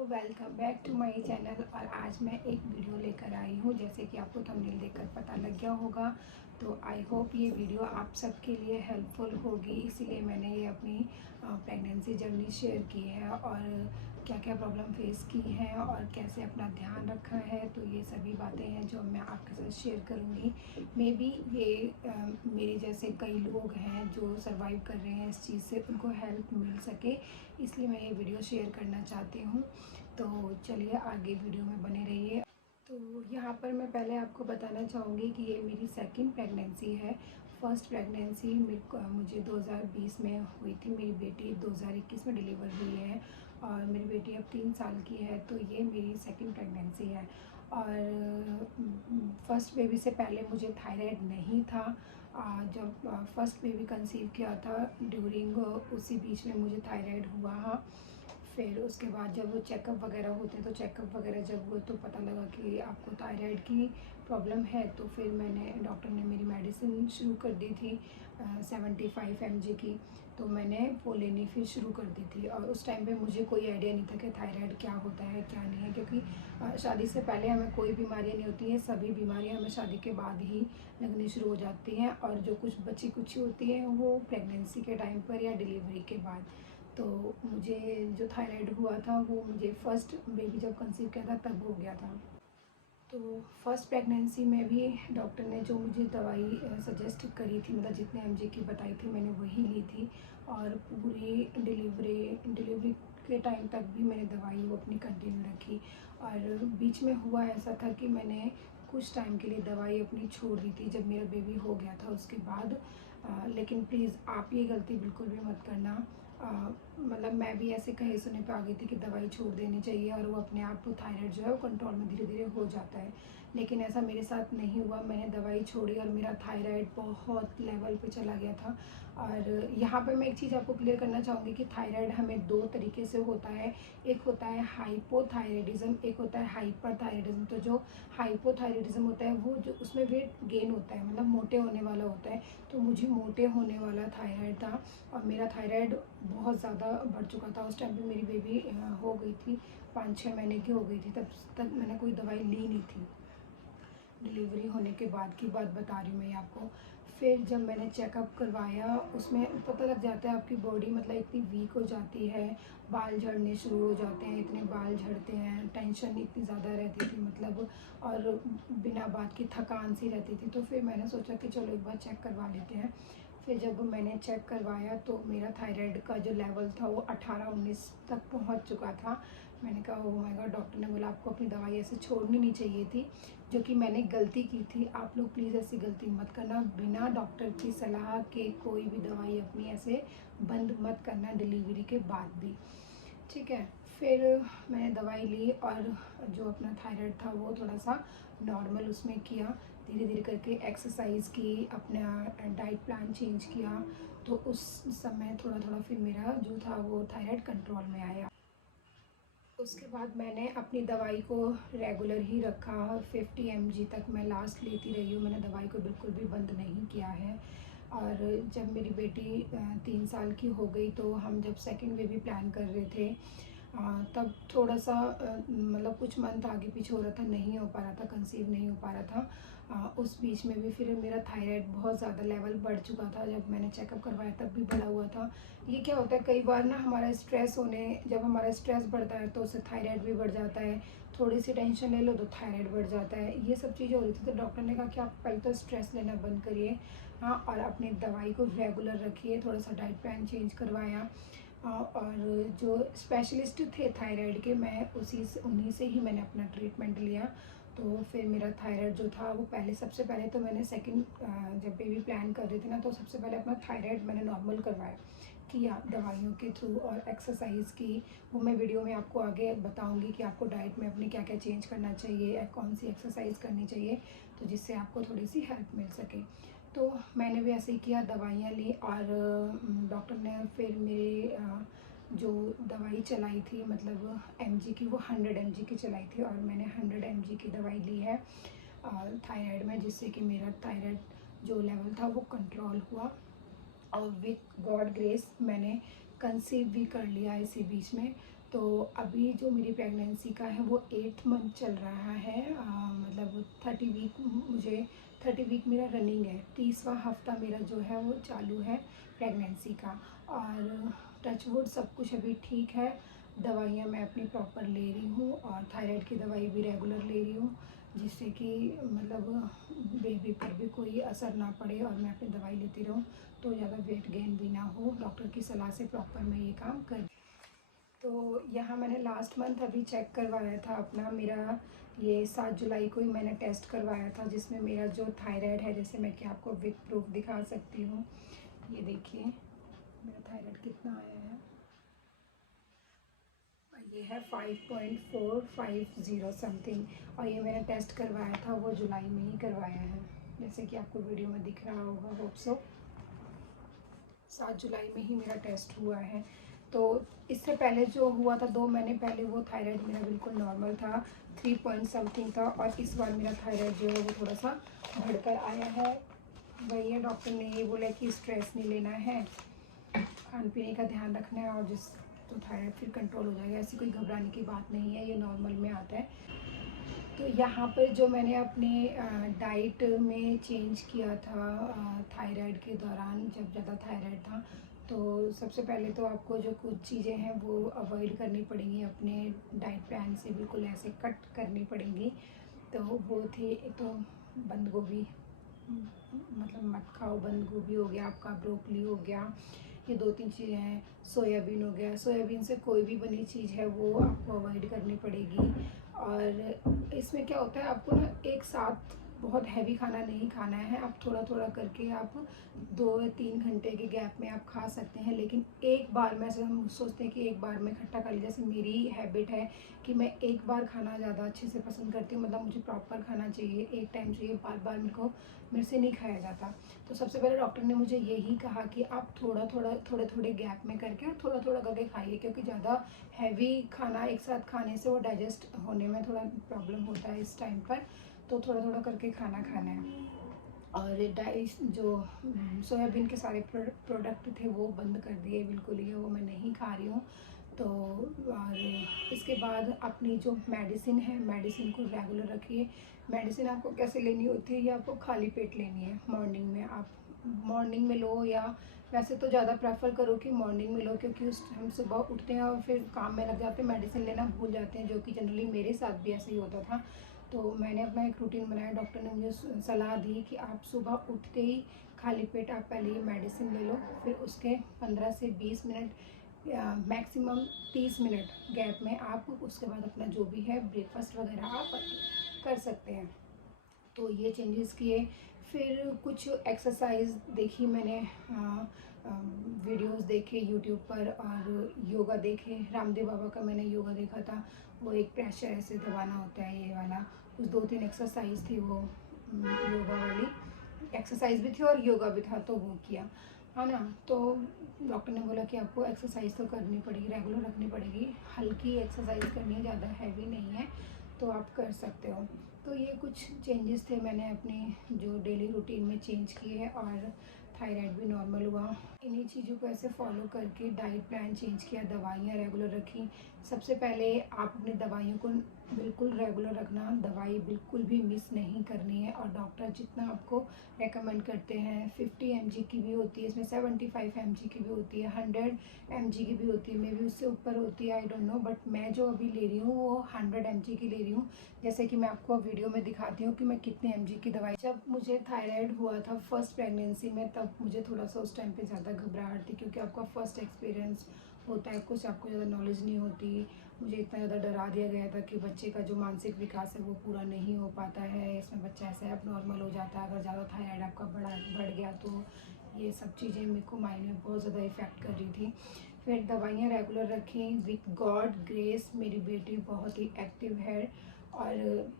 Welcome back to my channel. और आज मैं एक वीडियो लेकर आई हूँ। जैसे कि आपको थंबनेल देखकर पता लग गया होगा, तो आई होप ये वीडियो आप सबके लिए हेल्पफुल होगी। इसीलिए मैंने ये अपनी प्रेगनेंसी जर्नी शेयर की है और क्या क्या प्रॉब्लम फेस की है और कैसे अपना ध्यान रखा है। तो ये सभी बातें हैं जो मैं आपके साथ शेयर करूँगी। मे बी ये मेरे जैसे कई लोग हैं जो सर्वाइव कर रहे हैं इस चीज़ से, उनको हेल्प मिल सके, इसलिए मैं ये वीडियो शेयर करना चाहती हूँ। तो चलिए आगे वीडियो में बने रहिए। तो यहाँ पर मैं पहले आपको बताना चाहूँगी कि ये मेरी सेकंड प्रेगनेंसी है। फर्स्ट प्रेगनेंसी मुझे 2020 में हुई थी। मेरी बेटी 2021 में डिलीवर हुई है और मेरी बेटी अब 3 साल की है। तो ये मेरी सेकंड प्रेगनेंसी है। और फर्स्ट बेबी से पहले मुझे थायराइड नहीं था। जब फर्स्ट बेबी कंसीव किया था ड्यूरिंग उसी बीच में मुझे थायराइड हुआ। फिर उसके बाद जब वो चेकअप वगैरह होते हैं, तो चेकअप वगैरह जब हुए तो पता लगा कि आपको थायराइड की प्रॉब्लम है। तो फिर डॉक्टर ने मेरी मेडिसिन शुरू कर दी थी 75 mg की। तो मैंने वो लेनी फिर शुरू कर दी थी। और उस टाइम पे मुझे कोई आइडिया नहीं था कि थायराइड क्या होता है क्या नहीं है, क्योंकि शादी से पहले हमें कोई बीमारियाँ नहीं होती हैं। सभी बीमारियाँ हमें शादी के बाद ही लगनी शुरू हो जाती हैं, और जो कुछ बची कुची होती हैं वो प्रेगनेंसी के टाइम पर या डिलीवरी के बाद। तो मुझे जो थायराइड हुआ था वो मुझे फर्स्ट बेबी जब कंसीव किया था तब हो गया था। तो फर्स्ट प्रेगनेंसी में भी डॉक्टर ने जो मुझे दवाई सजेस्ट करी थी, मतलब जितने mg की बताई थी मैंने वही ली थी। और पूरी डिलीवरी के टाइम तक भी मैंने दवाई वो अपनी कंटिन्यू रखी। और बीच में हुआ ऐसा था कि मैंने कुछ टाइम के लिए दवाई अपनी छोड़ दी थी जब मेरा बेबी हो गया था उसके बाद। लेकिन प्लीज़ आप ये गलती बिल्कुल भी मत करना। मतलब मैं भी ऐसे कहे सुने पे आ गई थी कि दवाई छोड़ देनी चाहिए और वो अपने आप थायराइड जो है वो कंट्रोल में धीरे धीरे हो जाता है। लेकिन ऐसा मेरे साथ नहीं हुआ। मैंने दवाई छोड़ी और मेरा थायराइड बहुत लेवल पे चला गया था। और यहाँ पे मैं एक चीज़ आपको क्लियर करना चाहूँगी कि थायराइड हमें दो तरीके से होता है। एक होता है हाइपोथायराइडिज्म, एक होता है हाइपरथायराइडिज्म। तो जो हाइपोथायराइडिज्म होता है वो जो उसमें वेट गेन होता है, मतलब मोटे होने वाला होता है। तो मुझे मोटे होने वाला थायराइड था और मेरा थायराइड बहुत ज़्यादा बढ़ चुका था। उस टाइम पे मेरी बेबी हो गई थी, 5-6 महीने की हो गई थी। तब तक मैंने कोई दवाई ली नहीं थी। डिलीवरी होने के बाद की बात बता रही हूँ मैं आपको। फिर जब मैंने चेकअप करवाया उसमें पता लग जाता है आपकी बॉडी मतलब इतनी वीक हो जाती है, बाल झड़ने शुरू हो जाते हैं, इतने बाल झड़ते हैं, टेंशन इतनी ज़्यादा रहती थी मतलब, और बिना बात की थकान सी रहती थी। तो फिर मैंने सोचा कि चलो एक बार चेक करवा लेते हैं। फिर जब मैंने चेक करवाया तो मेरा थायराइड का जो लेवल था वो 18-19 तक पहुंच चुका था। मैंने कहा ओह माय गॉड, डॉक्टर ने बोला आपको अपनी दवाई ऐसे छोड़नी नहीं चाहिए थी, जो कि मैंने गलती की थी। आप लोग प्लीज़ ऐसी गलती मत करना, बिना डॉक्टर की सलाह के कोई भी दवाई अपनी ऐसे बंद मत करना डिलीवरी के बाद भी, ठीक है। फिर मैंने दवाई ली और जो अपना थायराइड था वो थोड़ा सा नॉर्मल उसमें किया, धीरे धीरे करके एक्सरसाइज की, अपना डाइट प्लान चेंज किया। तो उस समय थोड़ा थोड़ा फिर मेरा जो था वो थायराइड कंट्रोल में आया। उसके बाद मैंने अपनी दवाई को रेगुलर ही रखा। 50 mg तक मैं लास्ट लेती रही हूँ। मैंने दवाई को बिल्कुल भी बंद नहीं किया है। और जब मेरी बेटी 3 साल की हो गई तो हम जब सेकंड बेबी प्लान कर रहे थे तब थोड़ा सा मतलब कुछ मंथ आगे पीछे हो रहा था, नहीं हो पा रहा था, कंसीव नहीं हो पा रहा था। उस बीच में भी फिर मेरा थायराइड बहुत ज़्यादा लेवल बढ़ चुका था। जब मैंने चेकअप करवाया तब भी बढ़ा हुआ था। ये क्या होता है कई बार ना, हमारा जब हमारा स्ट्रेस बढ़ता है तो उससे थायराइड भी बढ़ जाता है। थोड़ी सी टेंशन ले लो तो थायराइड बढ़ जाता है। ये सब चीज़ें हो रही थी। तो डॉक्टर ने कहा कि आप पहले तो स्ट्रेस लेना बंद करिए, हाँ, और अपनी दवाई को रेगुलर रखिए। थोड़ा सा डाइट प्लान चेंज करवाया। और जो स्पेशलिस्ट थे थायराइड के, मैं उन्हीं से ही मैंने अपना ट्रीटमेंट लिया। तो फिर मेरा थायराइड जो था वो सबसे पहले तो मैंने सेकंड जब बेबी प्लान कर रहे थे ना, तो सबसे पहले अपना थायराइड मैंने नॉर्मल करवाया किया दवाइयों के थ्रू और एक्सरसाइज की। वो मैं वीडियो में आपको आगे बताऊंगी कि आपको डाइट में अपने क्या क्या चेंज करना चाहिए, कौन सी एक्सरसाइज करनी चाहिए, तो जिससे आपको थोड़ी सी हेल्प मिल सके। तो मैंने भी ऐसे ही किया, दवाइयाँ ली। और डॉक्टर ने फिर मेरे जो दवाई चलाई थी मतलब mg की, वो 100 mg की चलाई थी और मैंने 100 mg की दवाई ली है थायराइड में, जिससे कि मेरा थायराइड जो लेवल था वो कंट्रोल हुआ। और विथ गॉड ग्रेस मैंने कंसीव भी कर लिया इसी बीच में। तो अभी जो मेरी प्रेगनेंसी का है वो 8th मंथ चल रहा है, मतलब 30 वीक, मुझे 30 वीक मेरा रनिंग है, 30वां हफ्ता मेरा जो है वो चालू है प्रेगनेंसी का। और टचवुड सब कुछ अभी ठीक है। दवाइयाँ मैं अपनी प्रॉपर ले रही हूँ और थायराइड की दवाई भी रेगुलर ले रही हूँ, जिससे कि मतलब बेबी पर भी कोई असर ना पड़े और मैं अपनी दवाई लेती रहूँ, तो ज़्यादा वेट गेन भी ना हो। डॉक्टर की सलाह से प्रॉपर मैं ये काम कर। तो यहाँ मैंने लास्ट मंथ अभी चेक करवाया था अपना, मेरा ये 7 जुलाई को ही मैंने टेस्ट करवाया था, जिसमें मेरा जो थायराइड है, जैसे मैं क्या आपको विद प्रूफ दिखा सकती हूँ। ये देखिए मेरा थायराइड कितना आया है, ये है 5.450 समथिंग। और ये मैंने टेस्ट करवाया था वो जुलाई में ही करवाया है, जैसे कि आपको वीडियो में दिख रहा होगा, होप सो 7 जुलाई में ही मेरा टेस्ट हुआ है। तो इससे पहले जो हुआ था 2 महीने पहले, वो थायराइड मेरा बिल्कुल नॉर्मल था, 3 पॉइंट समथिंग था। और इस बार मेरा थायराइड जो है वो थोड़ा सा बढ़कर आया है। वही है, डॉक्टर ने ये बोला कि स्ट्रेस नहीं लेना है, खान पीने का ध्यान रखना है, और जिस तो थायराइड फिर कंट्रोल हो जाएगा। ऐसी कोई घबराने की बात नहीं है, ये नॉर्मल में आता है। तो यहाँ पर जो मैंने अपने डाइट में चेंज किया था थायराइड के दौरान, जब ज़्यादा थायराइड था, तो सबसे पहले तो आपको जो कुछ चीज़ें हैं वो अवॉइड करनी पड़ेंगी, अपने डाइट प्लान से बिल्कुल ऐसे कट करनी पड़ेंगी। तो वो थी, एक तो बंद गोभी, मतलब मत खाओ, बंद गोभी हो गया आपका, ब्रोकली हो गया, ये 2-3 चीज़ें हैं। सोयाबीन हो गया, सोयाबीन से कोई भी बनी चीज़ है वो आपको अवॉइड करनी पड़ेगी। और इसमें क्या होता है, आपको ना एक साथ बहुत हैवी खाना नहीं खाना है, आप थोड़ा थोड़ा करके आप 2 या 3 घंटे के गैप में आप खा सकते हैं। लेकिन एक बार में, ऐसे हम सोचते हैं कि एक बार में इकट्ठा कर लिया, जैसे मेरी हैबिट है कि मैं एक बार खाना ज़्यादा अच्छे से पसंद करती हूँ, मतलब मुझे प्रॉपर खाना चाहिए, एक टाइम चाहिए, बार बार मेरे से नहीं खाया जाता। तो सबसे पहले डॉक्टर ने मुझे यही कहा कि आप थोड़ा थोड़ा, थोड़े थोड़े गैप में करके और थोड़ा थोड़ा करके खाइए, क्योंकि ज़्यादा हैवी खाना एक साथ खाने से वो डाइजेस्ट होने में थोड़ा प्रॉब्लम होता है इस टाइम पर। तो थोड़ा थोड़ा करके खाना खाना है। और डाइस जो सोयाबीन के सारे प्रोडक्ट थे वो बंद कर दिए बिल्कुल ही, वो मैं नहीं खा रही हूँ। तो और इसके बाद अपनी जो मेडिसिन है, मेडिसिन को रेगुलर रखिए। मेडिसिन आपको कैसे लेनी होती है, ये आपको खाली पेट लेनी है। मॉर्निंग में आप मॉर्निंग में लो, या वैसे तो ज़्यादा प्रेफर करो कि मॉर्निंग में लो, क्योंकि उस हम सुबह उठते हैं और फिर काम में लग जाते हैं, मेडिसिन लेना भूल जाते हैं, जो कि जनरली मेरे साथ भी ऐसे ही होता था। तो मैंने अपना एक रूटीन बनाया, डॉक्टर ने मुझे सलाह दी कि आप सुबह उठते ही खाली पेट आप पहले ये मेडिसिन ले लो, फिर उसके 15 से 20 मिनट, मैक्सिमम 30 मिनट गैप में आप उसके बाद अपना जो भी है ब्रेकफास्ट वगैरह आप कर सकते हैं। तो ये चेंजेस किए। फिर कुछ एक्सरसाइज देखी मैंने, वीडियोस देखे यूट्यूब पर, और योगा देखे। रामदेव बाबा का मैंने योगा देखा था, वो एक प्रेशर ऐसे दबाना होता है, ये वाला। कुछ 2-3 एक्सरसाइज थी वो, योगा वाली एक्सरसाइज भी थी और योगा भी था, तो वो किया, है ना। तो डॉक्टर ने बोला कि आपको एक्सरसाइज तो करनी पड़ेगी, रेगुलर रखनी पड़ेगी, हल्की एक्सरसाइज करनी है, ज़्यादा हैवी नहीं है, तो आप कर सकते हो। तो ये कुछ चेंजेस थे मैंने अपनी जो डेली रूटीन में चेंज किए हैं, और थायराइड भी नॉर्मल हुआ। इन्हीं चीज़ों को ऐसे फॉलो करके डाइट प्लान चेंज किया, दवाइयाँ रेगुलर रखी। सबसे पहले आप अपनी दवाइयों को बिल्कुल रेगुलर रखना, दवाई बिल्कुल भी मिस नहीं करनी है। और डॉक्टर जितना आपको रेकमेंड करते हैं, 50 mg की भी होती है इसमें, 75 mg की भी होती है, 100 mg की भी होती है, मे बी उससे ऊपर होती है, आई डोंट नो, बट मैं जो अभी ले रही हूँ वो 100 mg की ले रही हूँ। जैसे कि मैं आपको वीडियो में दिखाती हूँ कि मैं कितने mg की दवाई। जब मुझे थायराइड हुआ था फर्स्ट प्रेगनेंसी में, तब मुझे थोड़ा सा उस टाइम पे ज़्यादा घबराहट थी, क्योंकि आपका फर्स्ट एक्सपीरियरेंस होता है, कुछ आपको ज़्यादा नॉलेज नहीं होती। मुझे इतना ज़्यादा डरा दिया गया था कि बच्चे का जो मानसिक विकास है वो पूरा नहीं हो पाता है, इसमें बच्चा ऐसे अब नॉर्मल हो जाता है, अगर ज़्यादा थायराइड आपका बढ़ गया तो। ये सब चीज़ें मेरे को माइंड में बहुत ज़्यादा इफ़ेक्ट कर रही थी। फिर दवाइयाँ रेगुलर रखी, विथ गॉड ग्रेस मेरी बेटी बहुत ही एक्टिव है, और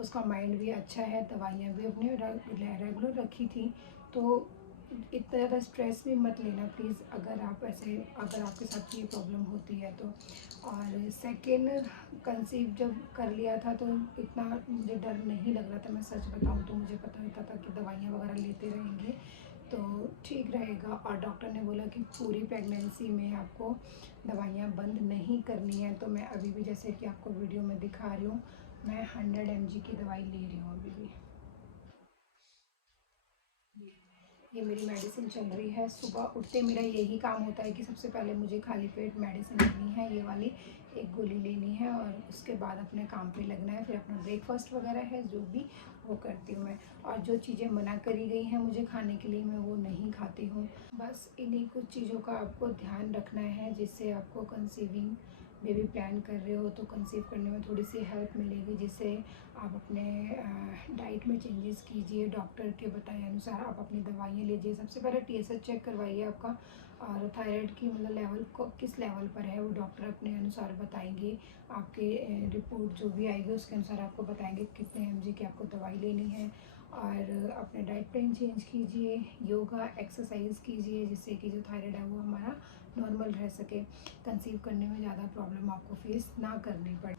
उसका माइंड भी अच्छा है। दवाइयाँ भी अपने रेगुलर रखी थी। तो इतना ज़्यादा स्ट्रेस भी मत लेना प्लीज़, अगर आपके साथ ये प्रॉब्लम होती है तो। और सेकेंड कंसीव जब कर लिया था तो इतना मुझे डर नहीं लग रहा था, मैं सच बताऊं तो। मुझे पता रहता था कि दवाइयाँ वगैरह लेते रहेंगे तो ठीक रहेगा। और डॉक्टर ने बोला कि पूरी प्रेगनेंसी में आपको दवाइयाँ बंद नहीं करनी है। तो मैं अभी भी, जैसे कि आपको वीडियो में दिखा रही हूँ, मैं 100 mg की दवाई ले रही हूँ अभी भी। ये मेरी मेडिसिन चल रही है। सुबह उठते मेरा यही काम होता है कि सबसे पहले मुझे खाली पेट मेडिसिन लेनी है, ये वाली एक गोली लेनी है, और उसके बाद अपने काम पे लगना है। फिर अपना ब्रेकफास्ट वगैरह है जो भी, वो करती हूँ मैं। और जो चीज़ें मना करी गई हैं मुझे खाने के लिए, मैं वो नहीं खाती हूँ। बस इन्हीं कुछ चीज़ों का आपको ध्यान रखना है, जिससे आपको कंसीविंग बेबी प्लान कर रहे हो तो कंसीव करने में थोड़ी सी हेल्प मिलेगी, जिससे आप अपने डाइट में चेंजेस कीजिए। डॉक्टर के बताए अनुसार आप अपनी दवाइयाँ लीजिए। सबसे पहले TSH चेक करवाइए आपका, और थायराइड की मतलब लेवल को किस लेवल पर है वो डॉक्टर अपने अनुसार बताएंगे। आपके रिपोर्ट जो भी आएगी उसके अनुसार आपको बताएंगे कितने mg की आपको दवाई लेनी है। और अपने डाइट प्लान चेंज कीजिए, योगा एक्सरसाइज कीजिए, जिससे कि जो थायराइड है वो हमारा नॉर्मल रह सके, कंसीव करने में ज़्यादा प्रॉब्लम आपको फेस ना करनी पड़े।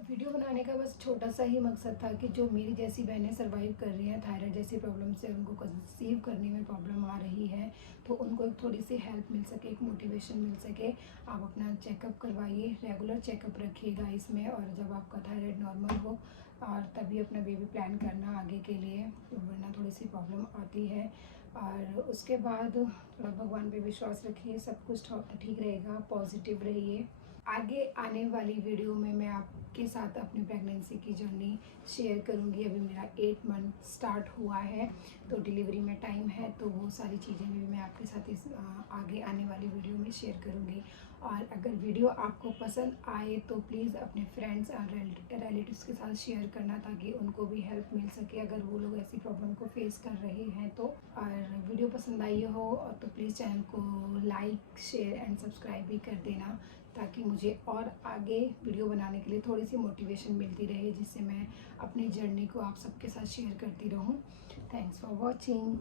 वीडियो बनाने का बस छोटा सा ही मकसद था कि जो मेरी जैसी बहनें सर्वाइव कर रही हैं थायराइड जैसी प्रॉब्लम से, उनको कंसीव करने में प्रॉब्लम आ रही है, तो उनको एक थोड़ी सी हेल्प मिल सके, एक मोटिवेशन मिल सके। आप अपना चेकअप करवाइए, रेगुलर चेकअप रखिएगा इसमें, और जब आपका थायराइड नॉर्मल हो और तभी अपना बेबी प्लान करना आगे के लिए, वरना थोड़ी सी प्रॉब्लम आती है। और उसके बाद थोड़ा भगवान पे विश्वास रखिए, सब कुछ ठीक रहेगा, पॉजिटिव रहिए। आगे आने वाली वीडियो में मैं आपके साथ अपनी प्रेगनेंसी की जर्नी शेयर करूंगी। अभी मेरा 8 मंथ स्टार्ट हुआ है, तो डिलीवरी में टाइम है, तो वो सारी चीज़ें भी मैं आपके साथ इस आगे आने वाली वीडियो में शेयर करूंगी। और अगर वीडियो आपको पसंद आए तो प्लीज़ अपने फ्रेंड्स और रिलेटिव्स के साथ शेयर करना, ताकि उनको भी हेल्प मिल सके अगर वो लोग ऐसी प्रॉब्लम को फेस कर रहे हैं तो। और वीडियो पसंद आई हो तो प्लीज़ चैनल को लाइक, शेयर एंड सब्सक्राइब भी कर देना, ताकि मुझे और आगे वीडियो बनाने के लिए थोड़ी सी मोटिवेशन मिलती रहे, जिससे मैं अपनी जर्नी को आप सबके साथ शेयर करती रहूं। Thanks for watching.